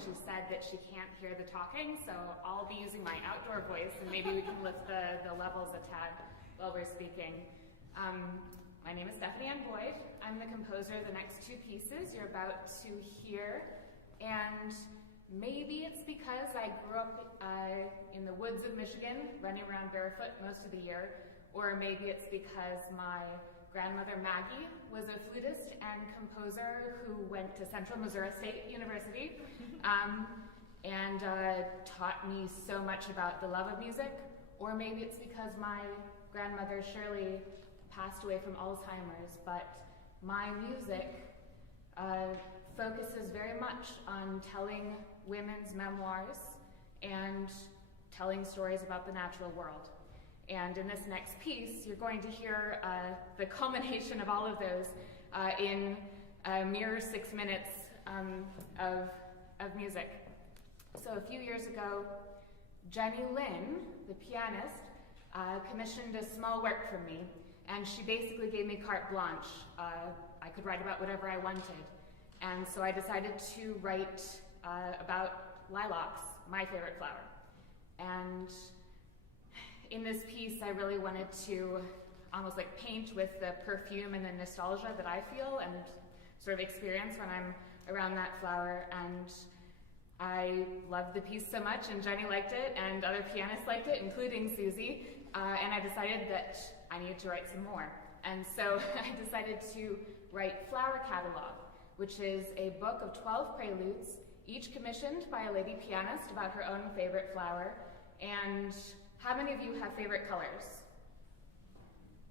she said that she can't hear the talking, so I'll be using my outdoor voice, and maybe we can lift the levels a tad while we're speaking. My name is Stephanie Ann Boyd. I'm the composer of the next two pieces you're about to hear, and maybe it's because I grew up in the woods of Michigan, running around barefoot most of the year, or maybe it's because my grandmother Maggie was a flutist and composer who went to Central Missouri State University and taught me so much about the love of music, or maybe it's because my grandmother Shirley passed away from Alzheimer's, but my music focuses very much on telling women's memoirs and telling stories about the natural world. And in this next piece, you're going to hear the culmination of all of those in a mere 6 minutes of music. So a few years ago, Jenny Lynn, the pianist, commissioned a small work from me, and she basically gave me carte blanche. I could write about whatever I wanted. And so I decided to write about lilacs, my favorite flower. And in this piece, I really wanted to almost like paint with the perfume and the nostalgia that I feel and sort of experience when I'm around that flower. And I loved the piece so much, and Jenny liked it, and other pianists liked it, including Susie, and I decided that I needed to write some more. And so I decided to write Flower Catalog, which is a book of 12 preludes, each commissioned by a lady pianist about her own favorite flower. And how many of you have favorite colors?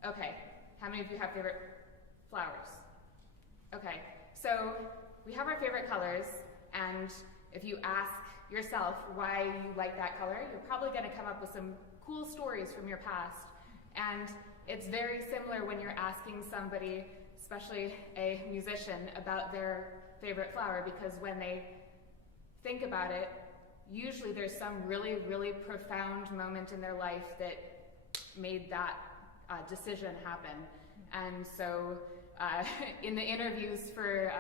Okay, how many of you have favorite flowers? Okay, so we have our favorite colors, and if you ask yourself why you like that color, you're probably going to come up with some cool stories from your past. And it's very similar when you're asking somebody, especially a musician, about their favorite flower, because when they think about it, usually there's some really, really profound moment in their life that made that decision happen. And so in the interviews for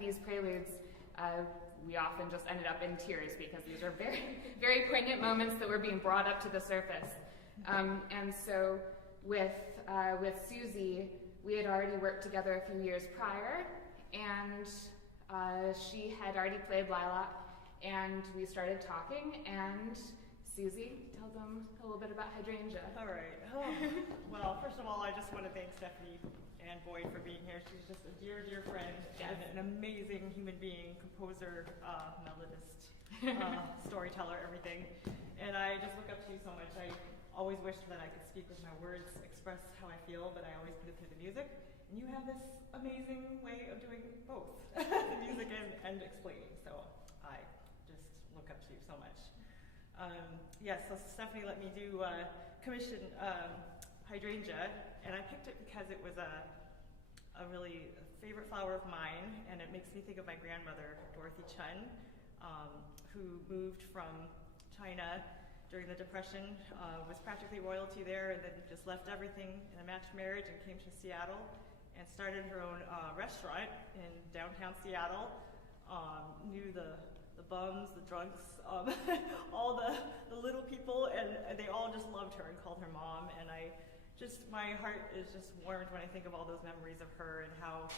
these preludes, we often just ended up in tears because these are very, very poignant moments that were being brought up to the surface. And so with Susie, we had already worked together a few years prior, and she had already played lilac, and we started talking, and Susie, tell them a little bit about Hydrangea. All right. Oh, well, first of all, I just want to thank Stephanie Ann Boyd for being here. She's just a dear, dear friend, and an amazing human being, composer, melodist, storyteller, everything. And I just look up to you so much. I always wished that I could speak with my words, express how I feel, but I always put it through the music. And you have this amazing way of doing both, the music and explaining. So I just look up to you so much. Yes, so Stephanie let me do commission Hydrangea, and I picked it because it was a really favorite flower of mine, and it makes me think of my grandmother, Dorothy Chun, who moved from China during the Depression, was practically royalty there, and then just left everything in a matched marriage and came to Seattle and started her own restaurant in downtown Seattle. Knew the bums, the drunks, all the little people, and they all just loved her and called her mom. And my heart is just warmed when I think of all those memories of her and how,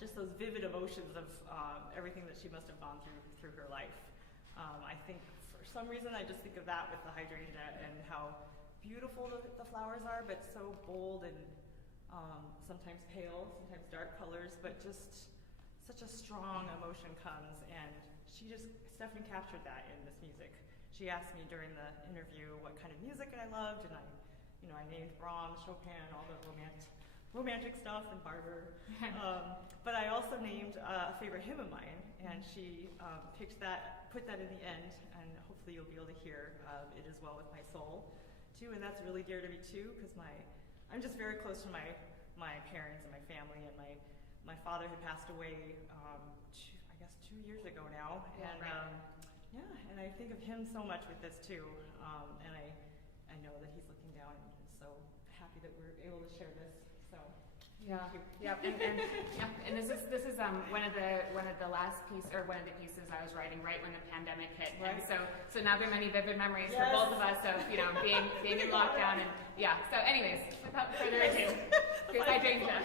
just those vivid emotions of everything that she must have gone through her life. I think for some reason I just think of that with the hydrangea and how beautiful the flowers are, but so bold and sometimes pale, sometimes dark colors, but just such a strong emotion comes, and Stephanie captured that in this music. She asked me during the interview what kind of music I loved, and I named Brahms, Chopin, all the romantic stuff, and Barber. But I also named a favorite hymn of mine, and she put that in the end, and hopefully you'll be able to hear It Is Well With My Soul, too, and that's really dear to me, too, because I'm just very close to my parents and my family, and my father had passed away, I guess 2 years ago now, and and I think of him so much with this too, and I know that he's looking down, and so happy that we're able to share this. So Yeah, yeah, and this is one of the last pieces I was writing right when the pandemic hit, right. and so now there are many vivid memories yes. for both of us of being in lockdown and yeah. So anyways, without further ado, here's Hydrangea.